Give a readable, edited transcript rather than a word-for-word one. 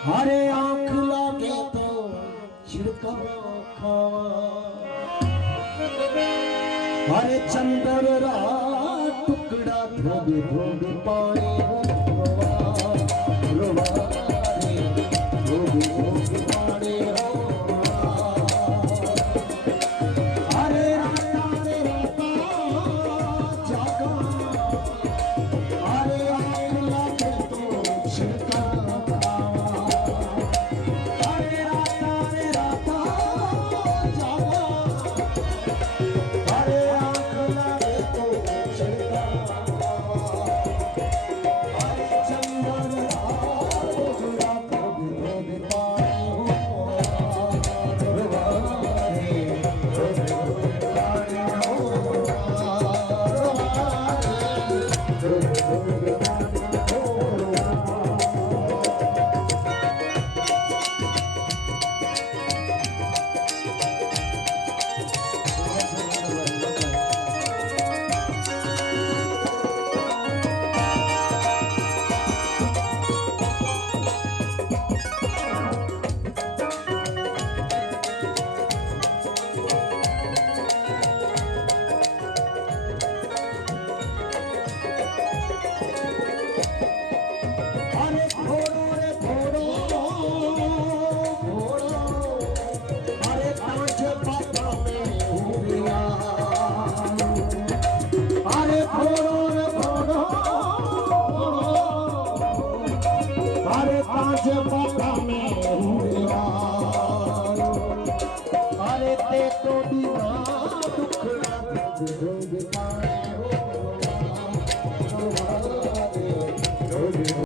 हरे आंख लागे तो छिड़का खावा, हरे चंदर रा टुकड़ा धोबी धोबी पानी रोवा रोवा रे धोबी धोबी पानी रोवा। हरे राता रे राता जागा, हरे आंख लागे तो छिड़का पाँच बाबा में